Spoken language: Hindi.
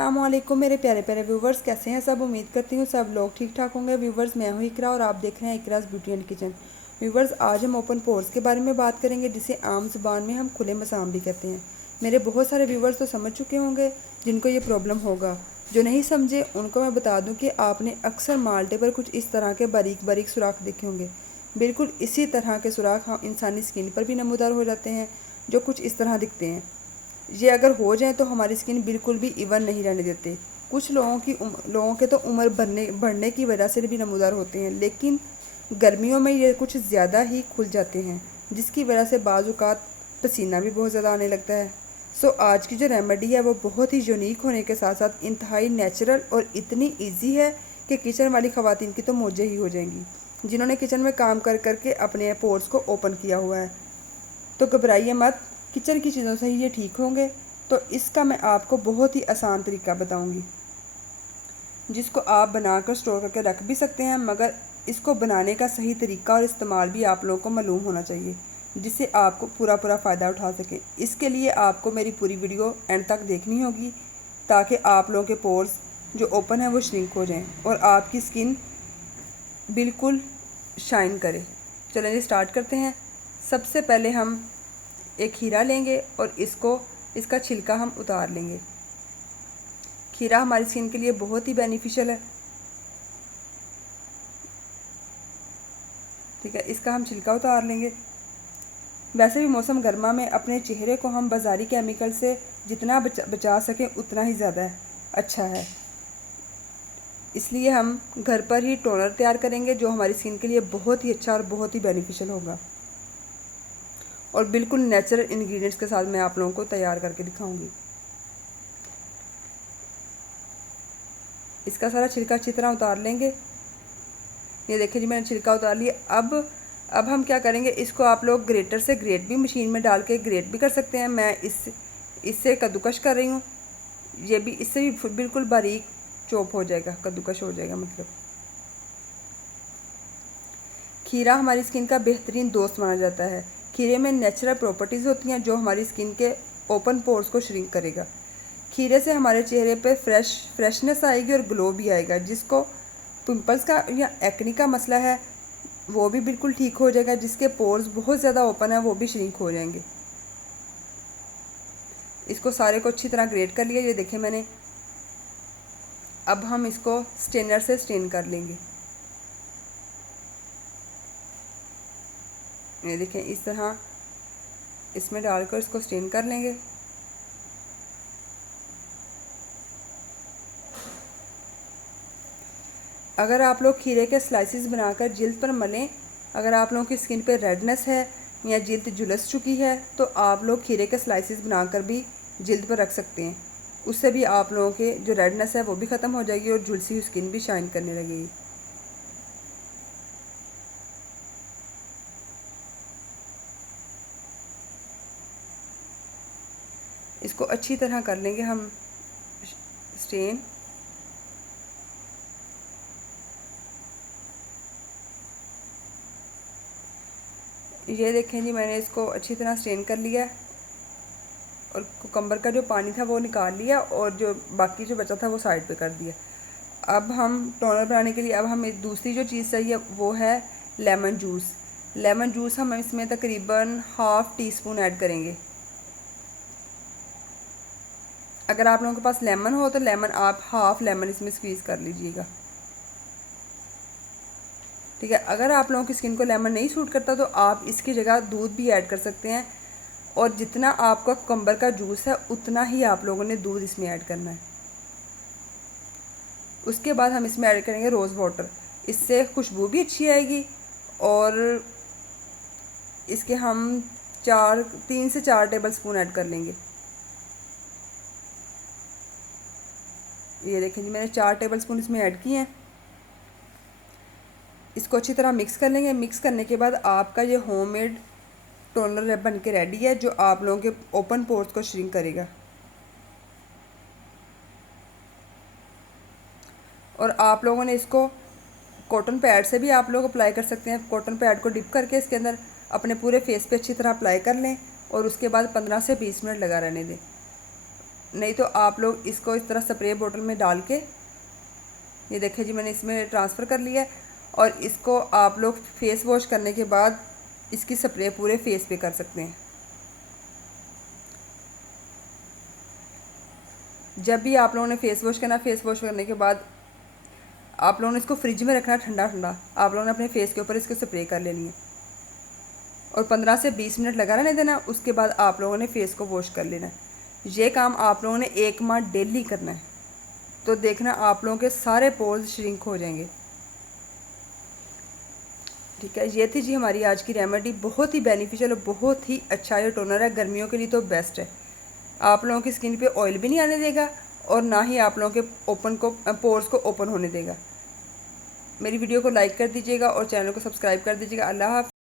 अस्सलामुअलैकुम मेरे प्यारे प्यारे व्यूवर्स, कैसे हैं सब। उम्मीद करती हूँ सब लोग ठीक ठाक होंगे। व्यूवर्स, मैं हूँ इकरा और आप देख रहे हैं इकरास ब्यूटी एंड किचन। व्यूवर्स, आज हम ओपन पोर्स के बारे में बात करेंगे, जिसे आम जुबान में हम खुले मसाम भी कहते हैं। मेरे बहुत सारे व्यूवर्स तो समझ चुके होंगे जिनको ये प्रॉब्लम होगा। जो नहीं समझे उनको मैं बता दूँ कि आपने अक्सर माल्टे पर कुछ इस तरह के बारीक बारीक सुराख देखे होंगे। बिल्कुल इसी तरह के सुराख हम इंसानी स्किन पर भी नमूदार हो जाते हैं, जो कुछ इस तरह दिखते हैं। ये अगर हो जाए तो हमारी स्किन बिल्कुल भी इवन नहीं रहने देते। कुछ लोगों के तो उम्र बढ़ने की वजह से भी नमूदार होते हैं, लेकिन गर्मियों में ये कुछ ज़्यादा ही खुल जाते हैं, जिसकी वजह से बाज़-औक़ात पसीना भी बहुत ज़्यादा आने लगता है। सो आज की जो रेमेडी है वो बहुत ही यूनिक होने के साथ साथ इंतहाई नेचुरल और इतनी ईजी है कि किचन वाली ख़वातीन की तो मौजें ही हो जाएंगी, जिन्होंने किचन में काम कर करके अपने पोर्स को ओपन किया हुआ है। तो घबराइए मत, किचन की चीज़ों से ही ये ठीक होंगे। तो इसका मैं आपको बहुत ही आसान तरीका बताऊंगी, जिसको आप बनाकर स्टोर करके रख भी सकते हैं, मगर इसको बनाने का सही तरीका और इस्तेमाल भी आप लोगों को मालूम होना चाहिए, जिससे आपको पूरा फ़ायदा उठा सकें। इसके लिए आपको मेरी पूरी वीडियो एंड तक देखनी होगी, ताकि आप लोगों के पोर्स जो ओपन है वो श्रिंक हो जाएँ और आपकी स्किन बिल्कुल शाइन करे। चलिए स्टार्ट करते हैं। सबसे पहले हम एक खीरा लेंगे और इसका छिलका हम उतार लेंगे। खीरा हमारी स्किन के लिए बहुत ही बेनिफिशियल है, ठीक है। इसका हम छिलका उतार लेंगे। वैसे भी मौसम गर्मा में अपने चेहरे को हम बाज़ारी केमिकल से जितना बचा सकें उतना ही ज़्यादा अच्छा है। इसलिए हम घर पर ही टोनर तैयार करेंगे, जो हमारी स्किन के लिए बहुत ही अच्छा और बहुत ही बेनिफिशियल होगा, और बिल्कुल नेचुरल इंग्रेडिएंट्स के साथ मैं आप लोगों को तैयार करके दिखाऊंगी। इसका सारा छिलका अच्छी तरह उतार लेंगे। ये देखिए जी, मैंने छिलका उतार लिया। अब हम क्या करेंगे, इसको आप लोग ग्रेटर से ग्रेट भी मशीन में डाल के ग्रेट भी कर सकते हैं। मैं इससे कद्दूकश कर रही हूँ। ये भी इससे भी बिल्कुल बारीक चॉप हो जाएगा, कद्दूकश हो जाएगा। मतलब खीरा हमारी स्किन का बेहतरीन दोस्त माना जाता है। खीरे में नेचुरल प्रॉपर्टीज़ होती हैं जो हमारी स्किन के ओपन पोर्स को श्रिंक करेगा। खीरे से हमारे चेहरे पे फ्रेशनेस आएगी और ग्लो भी आएगा। जिसको पिंपल्स का या एक्ने का मसला है वो भी बिल्कुल ठीक हो जाएगा। जिसके पोर्स बहुत ज़्यादा ओपन है वो भी श्रिंक हो जाएंगे। इसको सारे को अच्छी तरह ग्रेट कर लिया, ये देखें मैंने। अब हम इसको स्टेनर से स्टेन कर लेंगे। ये देखें, इस तरह इसमें डालकर इसको स्टेन कर लेंगे। अगर आप लोग खीरे के स्लाइसिस बनाकर जिल्द पर मलें, अगर आप लोगों की स्किन पे रेडनेस है या जिल्द झुलस चुकी है, तो आप लोग खीरे के स्लाइसिस बनाकर भी जिल्द पर रख सकते हैं। उससे भी आप लोगों के जो रेडनेस है वो भी ख़त्म हो जाएगी और झुलसी हुई स्किन भी शाइन करने लगेगी। इसको अच्छी तरह कर लेंगे हम स्टेन। ये देखें जी, मैंने इसको अच्छी तरह स्टेन कर लिया और कुकम्बर का जो पानी था वो निकाल लिया और जो बाकी जो बचा था वो साइड पे कर दिया। अब हम टोनर बनाने के लिए अब हमें दूसरी जो चीज़ चाहिए वो है लेमन जूस। लेमन जूस हम इसमें तकरीबन हाफ़ टी स्पून ऐड करेंगे। अगर आप लोगों के पास लेमन हो तो लेमन आप हाफ़ लेमन इसमें स्क्वीज़ कर लीजिएगा, ठीक है। अगर आप लोगों की स्किन को लेमन नहीं सूट करता तो आप इसकी जगह दूध भी ऐड कर सकते हैं, और जितना आपका कुकम्बर का जूस है उतना ही आप लोगों ने दूध इसमें ऐड करना है। उसके बाद हम इसमें ऐड करेंगे रोज़ वाटर। इससे खुशबू भी अच्छी आएगी और इसके हम 3 से 4 टेबल स्पून ऐड कर लेंगे। ये देखें जी, मैंने 4 टेबल स्पून इसमें ऐड किए हैं। इसको अच्छी तरह मिक्स कर लेंगे। मिक्स करने के बाद आपका ये होममेड टोनर बन के रेडी है, जो आप लोगों के ओपन पोर्स को श्रिंक करेगा। और आप लोगों ने इसको कॉटन पैड से भी आप लोग अप्लाई कर सकते हैं। कॉटन पैड को डिप करके इसके अंदर अपने पूरे फेस पे अच्छी तरह अप्लाई कर लें और उसके बाद 15 से 20 मिनट लगा रहने दें। नहीं तो आप लोग इसको इस तरह स्प्रे बोतल में डाल के, ये देखें जी मैंने इसमें ट्रांसफ़र कर लिया है, और इसको आप लोग फेस वॉश करने के बाद इसकी स्प्रे पूरे फेस पे कर सकते हैं। जब भी आप लोगों ने फेस वॉश करना, फेस वॉश करने के बाद आप लोगों ने इसको फ्रिज में रखना ठंडा ठंडा, आप लोगों ने अपने फेस के ऊपर इसको स्प्रे कर लेनी है और 15 से 20 मिनट लगा रहने देना। उसके बाद आप लोगों ने फेस को वॉश कर लेना है। ये काम आप लोगों ने 1 माह डेली करना है, तो देखना आप लोगों के सारे पोर्स श्रिंक हो जाएंगे। ठीक है, ये थी जी हमारी आज की रेमेडी। बहुत ही बेनिफिशियल और बहुत ही अच्छा ये टोनर है, गर्मियों के लिए तो बेस्ट है। आप लोगों की स्किन पे ऑयल भी नहीं आने देगा और ना ही आप लोगों के पोर्स को ओपन होने देगा। मेरी वीडियो को लाइक कर दीजिएगा और चैनल को सब्सक्राइब कर दीजिएगा। अल्लाह हाफ़िज़।